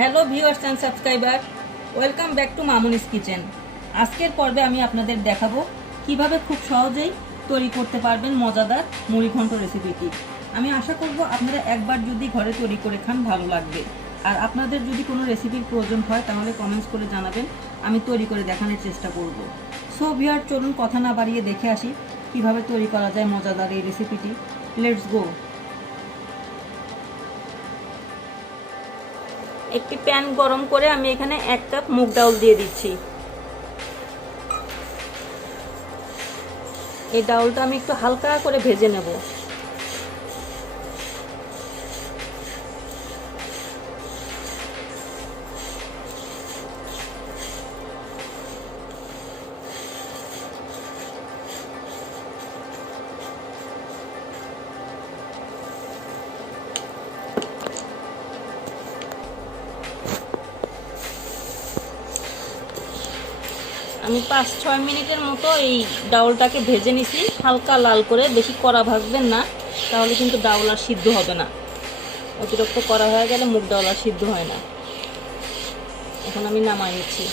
Hello viewers and subscriber, welcome back to Mamoni's kitchen. আজকের পর্বে আমি আপনাদের দেখাবো কিভাবে খুব সহজেই তৈরি করতে পারবেন মজাদার মুড়ি ঘন্ট রেসিপিটি। আমি আশা করব আপনারা একবার যদি ঘরে তৈরি করে খান ভালো লাগবে। আর আপনাদের যদি কোনো রেসিপির প্রয়োজন হয় তাহলে কমেন্টস করে জানাবেন, আমি তৈরি করে দেখানোর চেষ্টা করব। সো ভিউয়ার, চলুন কথা না বাড়িয়ে দেখে আসি কিভাবে তৈরি করা যায় মজাদার এই রেসিপিটি। Let's go. একটি প্যান গরম করে আমি এখানে 1 কাপ মুগ ডাল দিয়ে দিচ্ছি। এই ডালটা আমি একটু হালকা করে ভেজে নেব। আমি 5-6 মিনিটের মতো এই ডাউলটাকে ভেজে নিছি হালকা লাল করে। বেশি কড়া ভাজবেন না, তাহলে কিন্তু ডাউল আর সিদ্ধ হবে না। অতিরিক্ত কড়া হয়ে গেলে মুগ ডাউল আর সিদ্ধ হয় না। এখন আমি নামাই নিচ্ছি।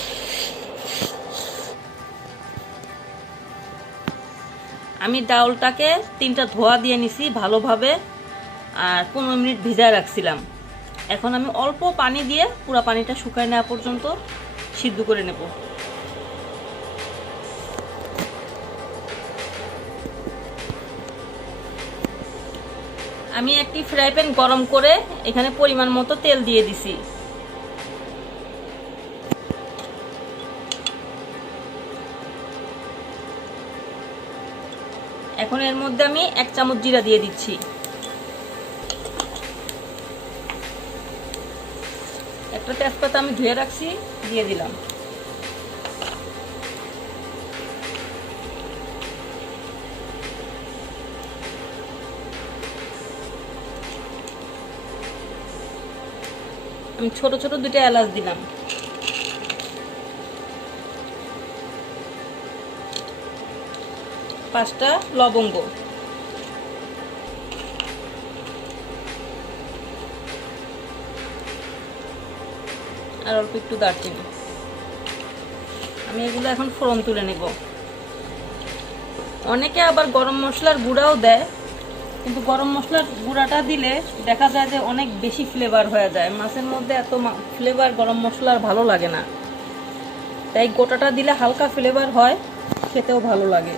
আমি ডাউলটাকে 3টা ধোয়া দিয়ে নিছি ভালোভাবে, আর 15 মিনিট ভিজায় রাখছিলাম। এখন আমি অল্প পানি দিয়ে পুরো পানিটা শুকায় নেওয়া পর্যন্ত সিদ্ধ করে নেব। আমি একটি ফ্রাই প্যান গরম করে এখানে পরিমাণ মতো তেল দিয়ে দিছি। এখন এর মধ্যে আমি 1 চামচ জিরা দিয়ে দিচ্ছি। একটা তেজপাতা আমি ধুয়ে রাখছি, দিয়ে দিলাম। আমি ছোট ছোট 2টা এলাচ দিলাম। পাঁচটা লবঙ্গ, আর অল্প একটু দারচিনি। আমি এগুলো এখন ফোড়ন তুলে নেব। অনেকে আবার গরম মশলার গুঁড়াও দেয়, কিন্তু গরম মশলার গুঁড়াটা দিলে দেখা যায় যে অনেক বেশি ফ্লেভার হয়ে যায়। মাছের মধ্যে এত ফ্লেভার গরম মশলার ভালো লাগে না, তাই গোটাটা দিলে হালকা ফ্লেভার হয়, খেতেও ভালো লাগে।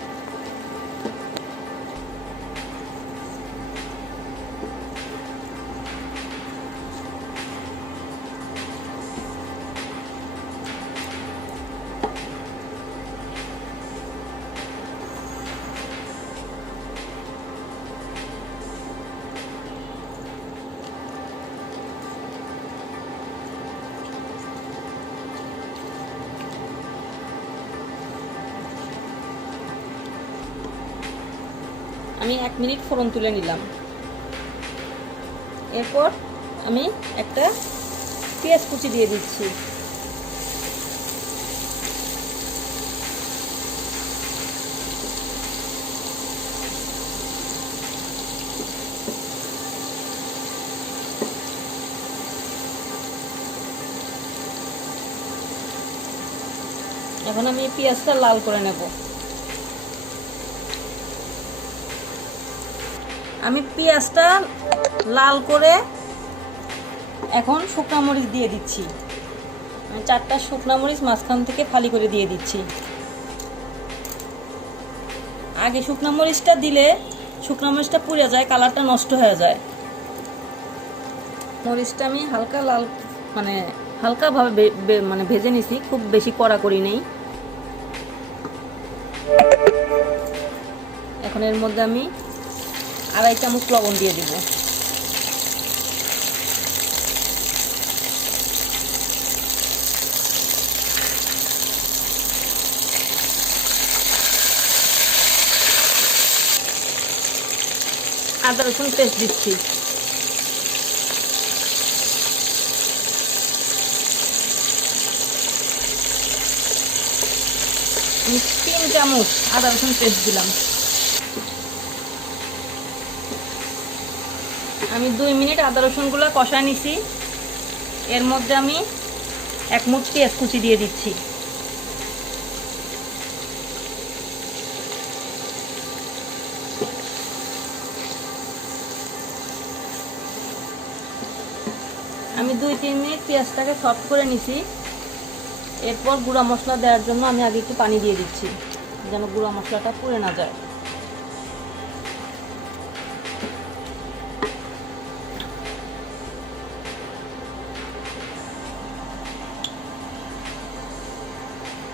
আমি 1 মিনিট ফোড়ন তুলে নিলাম। এরপর আমি একটা পেঁয়াজ কুচি দিয়ে দিচ্ছি। এখন আমি পেঁয়াজটা লাল করে নেব। আমি পেঁয়াজটা লাল করে এখন শুকনা মরিচ দিয়ে দিচ্ছি। 4টা শুকনা মরিচ মাঝখান থেকে ফালি করে দিয়ে দিচ্ছি। আগে শুকনা মরিচটা দিলে শুকনা মরিচটা পুড়ে যায়, কালারটা নষ্ট হয়ে যায়। মরিচটা আমি হালকা লাল হালকাভাবে ভেজে নিছি, খুব বেশি কড়া করি নেই। এখন এর মধ্যে আমি 2.5 চামচ লবণ দিয়ে দিব। আদা রসুন পেস্ট দিচ্ছি। আমি 3 চামচ আদা রসুন পেস্ট দিলাম। আমি 2 মিনিট আদা রসুনগুলো কষা নিছি। এর মধ্যে আমি 1 মুঠ পেঁয়াজ কুচি দিয়ে দিচ্ছি। আমি 2-3 মিনিট পেঁয়াজটাকে সফট করে নিছি। এরপর গুঁড়া মশলা দেওয়ার জন্য আমি আগে একটু পানি দিয়ে দিচ্ছি, যেন গুঁড়া মশলাটা পুড়ে না যায়।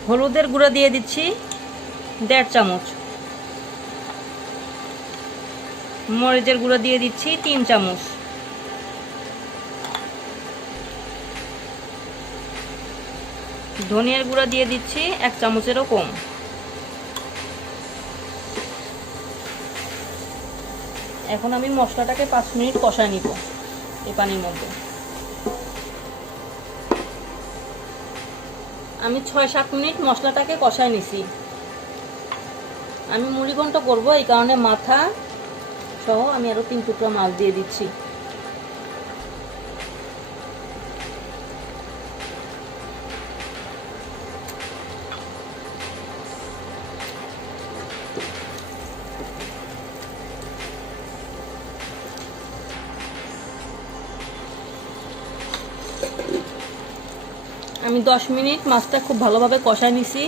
হলুদের গুঁড়া দিয়ে দিচ্ছি 1.5 চামচ, মরিচের গুঁড়া দিয়ে দিচ্ছি 3 চামচ, ধনিয়ার গুঁড়া দিয়ে দিচ্ছি 1 চামচেরও কম। এখন আমি মশলাটাকে 5 মিনিট কষায় নিব এই পানির মধ্যে। আমি 6-7 মিনিট মশলাটাকে কষায় নিছি। আমি মুড়িঘণ্ট করব, এই কারণে মাথা সহ আমি আরো 3 টুকরা মাছ দিয়ে দিচ্ছি। আমি 10 মিনিট মাছটা খুব ভালোভাবে কষায় নিছি।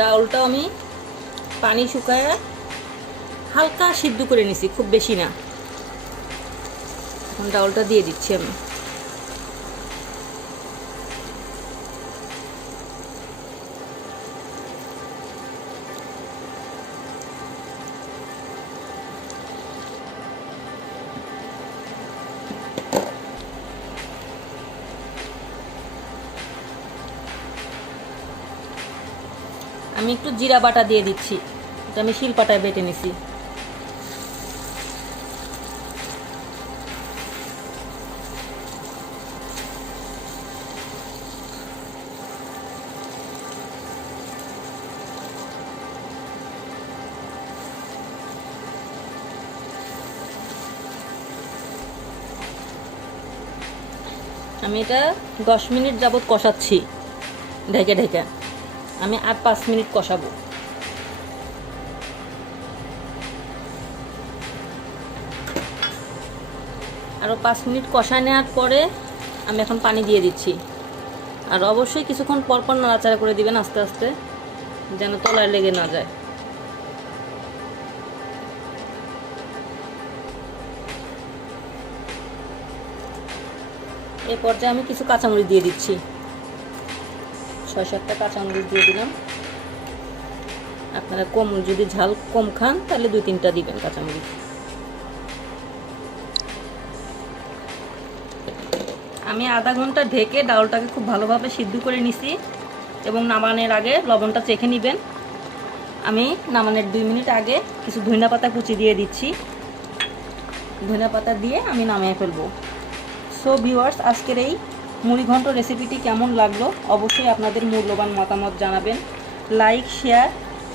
ডাউলটাও আমি পানি শুকায় হালকা সিদ্ধ করে নিছি, খুব বেশি না। এখন ডাউলটা দিয়ে দিচ্ছি আমি। আমি একটু জিরা বাটা দিয়ে দিচ্ছি, এটা আমি শিলপাটায় বেটে নিছি। আমি এটা 10 মিনিট যাবত কষাচ্ছি ঢেকে ঢেকে। আমি আর 5 মিনিট কষাবো। আরও 5 মিনিট কষায় নেওয়ার পরে আমি এখন পানি দিয়ে দিচ্ছি। আর অবশ্যই কিছুক্ষণ পর পর নাড়াচাড়া করে দিবেন আস্তে আস্তে, যেন তলায় লেগে না যায়। এই পর্যায়ে আমি কিছু কাঁচামরিচ দিয়ে দিচ্ছি, 6-7টা কাঁচামরিচ দিয়ে দিলাম। আপনারা কম, যদি ঝাল কম খান তাহলে 2-3টা দিবেন কাঁচামরিচ। আমি আধা ঘন্টা ঢেকে ডাউলটাকে খুব ভালোভাবে সিদ্ধ করে নিছি এবং নামানোর আগে লবণটা চেখে নেবেন। আমি নামানোর 2 মিনিট আগে কিছু ধনিয়া পাতা কুচি দিয়ে দিচ্ছি। ধনিয়া পাতা দিয়ে আমি নামিয়ে ফেলবো। সো ভিউয়ার্স, আজকের এই মুড়িঘণ্ট রেসিপিটি কেমন লাগলো অবশ্যই আপনাদের মূল্যবান মতামত জানাবেন। লাইক, শেয়ার,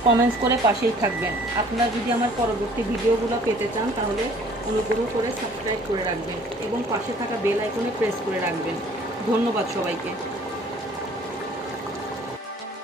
কমেন্টস করে পাশেই থাকবেন। আপনারা যদি আমার পরবর্তী ভিডিওগুলো পেতে চান তাহলে অনুগ্রহ করে সাবস্ক্রাইব করে রাখবেন এবং পাশে থাকা বেল আইকনে প্রেস করে রাখবেন। ধন্যবাদ সবাইকে।